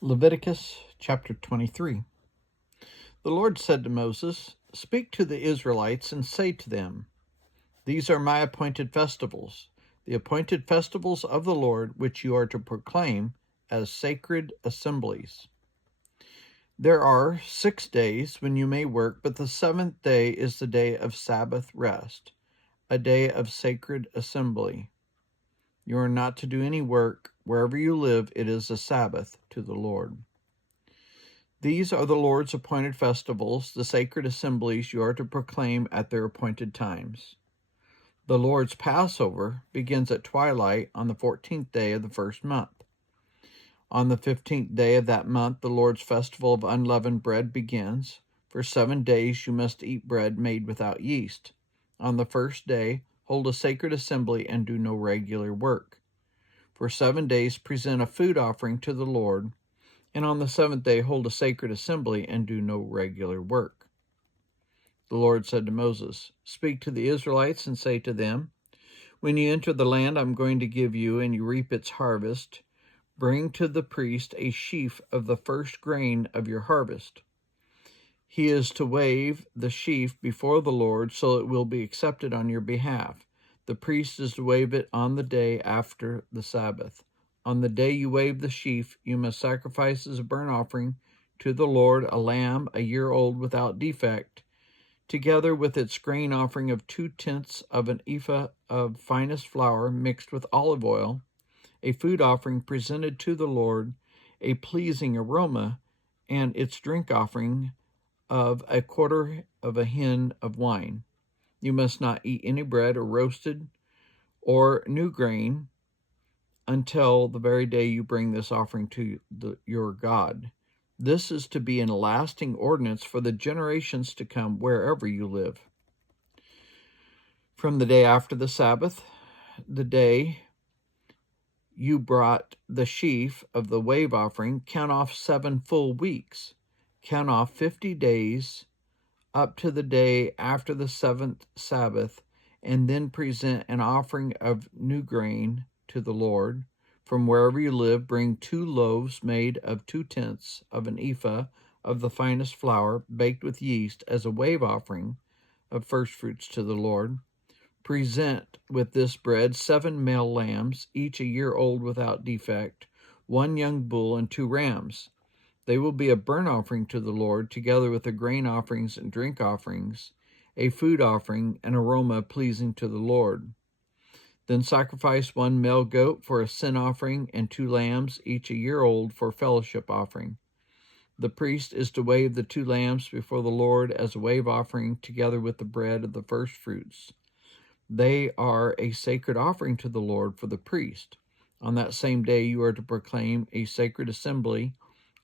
Leviticus chapter 23. The Lord said to Moses, "Speak to the Israelites and say to them, These are my appointed festivals, the appointed festivals of the Lord, which you are to proclaim as sacred assemblies. There are 6 days when you may work, but the 7th day is the day of Sabbath rest, a day of sacred assembly. You are not to do any work. Wherever you live, it is a Sabbath to the Lord. These are the Lord's appointed festivals, the sacred assemblies you are to proclaim at their appointed times. The Lord's Passover begins at twilight on the 14th day of the first month. On the 15th day of that month, the Lord's festival of unleavened bread begins. For 7 days you must eat bread made without yeast. On the first day, hold a sacred assembly and do no regular work. For 7 days, present a food offering to the Lord, and on the 7th day, hold a sacred assembly and do no regular work. The Lord said to Moses, "Speak to the Israelites and say to them, When you enter the land I'm going to give you and you reap its harvest, bring to the priest a sheaf of the first grain of your harvest. He is to wave the sheaf before the Lord so it will be accepted on your behalf. The priest is to wave it on the day after the Sabbath. On the day you wave the sheaf, you must sacrifice as a burnt offering to the Lord a lamb a year old without defect, together with its grain offering of 2/10 of an ephah of finest flour mixed with olive oil, a food offering presented to the Lord, a pleasing aroma, and its drink offering of 1/4 of a hin of wine. You must not eat any bread or roasted or new grain until the very day you bring this offering to your God. This is to be a lasting ordinance for the generations to come wherever you live. From the day after the Sabbath, the day you brought the sheaf of the wave offering, count off 7 full weeks. Count off 50 days up to the day after the 7th Sabbath, and then present an offering of new grain to the Lord. From wherever you live, bring 2 loaves made of 2/10 of an ephah of the finest flour, baked with yeast, as a wave offering of firstfruits to the Lord. Present with this bread 7 male lambs, each a year old without defect, 1 young bull, and 2 rams. They will be a burnt offering to the Lord, together with the grain offerings and drink offerings, a food offering, an aroma pleasing to the Lord. Then sacrifice 1 male goat for a sin offering and 2 lambs, each a year old, for fellowship offering. The priest is to wave the 2 lambs before the Lord as a wave offering, together with the bread of the first fruits. They are a sacred offering to the Lord for the priest. On that same day you are to proclaim a sacred assembly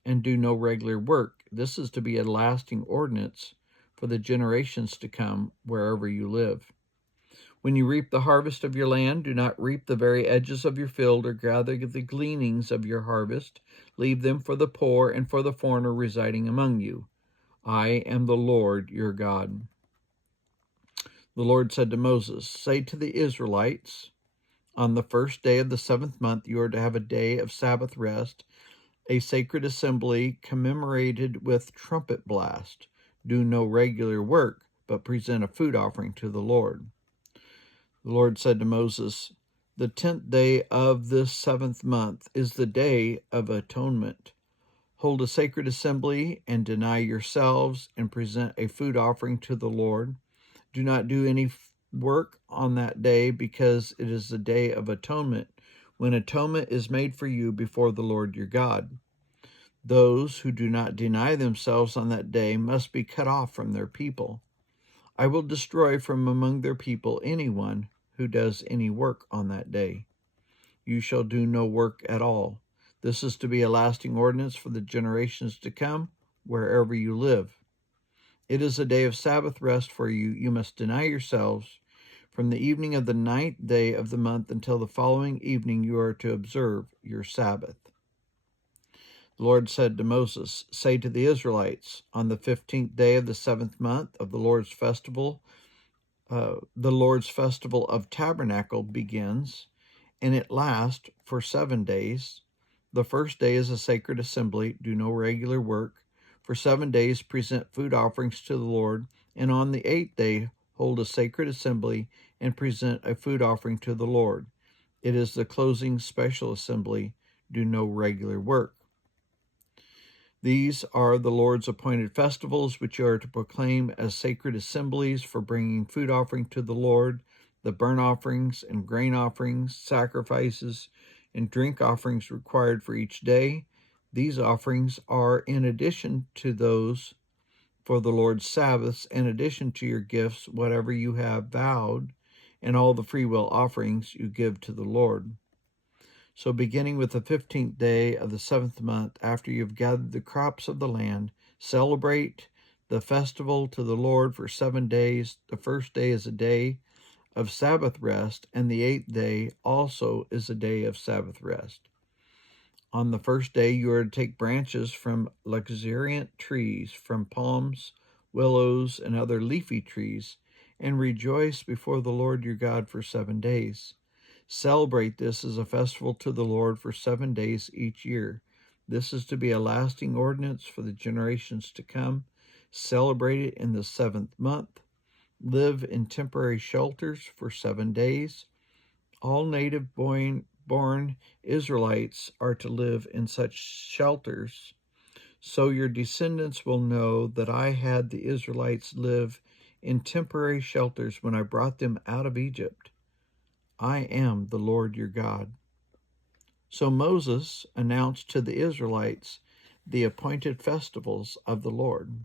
and do no regular work. This is to be a lasting ordinance for the generations to come wherever you live. When you reap the harvest of your land, do not reap the very edges of your field or gather the gleanings of your harvest. Leave them for the poor and for the foreigner residing among you. I am the Lord your God." The Lord said to Moses, "Say to the Israelites, on the first day of the 7th month you are to have a day of Sabbath rest, a sacred assembly commemorated with trumpet blast. Do no regular work, but present a food offering to the Lord." The Lord said to Moses, "The 10th day of this 7th month is the day of atonement. Hold a sacred assembly and deny yourselves and present a food offering to the Lord. Do not do any work on that day, because it is the day of atonement, when atonement is made for you before the Lord your God. Those who do not deny themselves on that day must be cut off from their people. I will destroy from among their people anyone who does any work on that day. You shall do no work at all. This is to be a lasting ordinance for the generations to come, wherever you live. It is a day of Sabbath rest for you. You must deny yourselves. From the evening of the 9th day of the month until the following evening, you are to observe your Sabbath." The Lord said to Moses, "Say to the Israelites, on the 15th day of the 7th month of the Lord's festival of Tabernacle begins, and it lasts for 7 days. The first day is a sacred assembly. Do no regular work. For 7 days present food offerings to the Lord, and on the 8th day hold a sacred assembly and present a food offering to the Lord. It is the closing special assembly. Do no regular work. These are the Lord's appointed festivals, which you are to proclaim as sacred assemblies for bringing food offering to the Lord, the burnt offerings and grain offerings, sacrifices, and drink offerings required for each day. These offerings are in addition to those for the Lord's Sabbaths, in addition to your gifts, whatever you have vowed, and all the freewill offerings you give to the Lord. So beginning with the 15th day of the 7th month, after you have gathered the crops of the land, celebrate the festival to the Lord for 7 days. The first day is a day of Sabbath rest, and the 8th day also is a day of Sabbath rest. On the first day, you are to take branches from luxuriant trees, from palms, willows, and other leafy trees, and rejoice before the Lord your God for 7 days. Celebrate this as a festival to the Lord for 7 days each year. This is to be a lasting ordinance for the generations to come. Celebrate it in the 7th month. Live in temporary shelters for 7 days. All native-born Israelites are to live in such shelters, so your descendants will know that I had the Israelites live in temporary shelters when I brought them out of Egypt. I am the Lord your God. So Moses announced to the Israelites the appointed festivals of the Lord.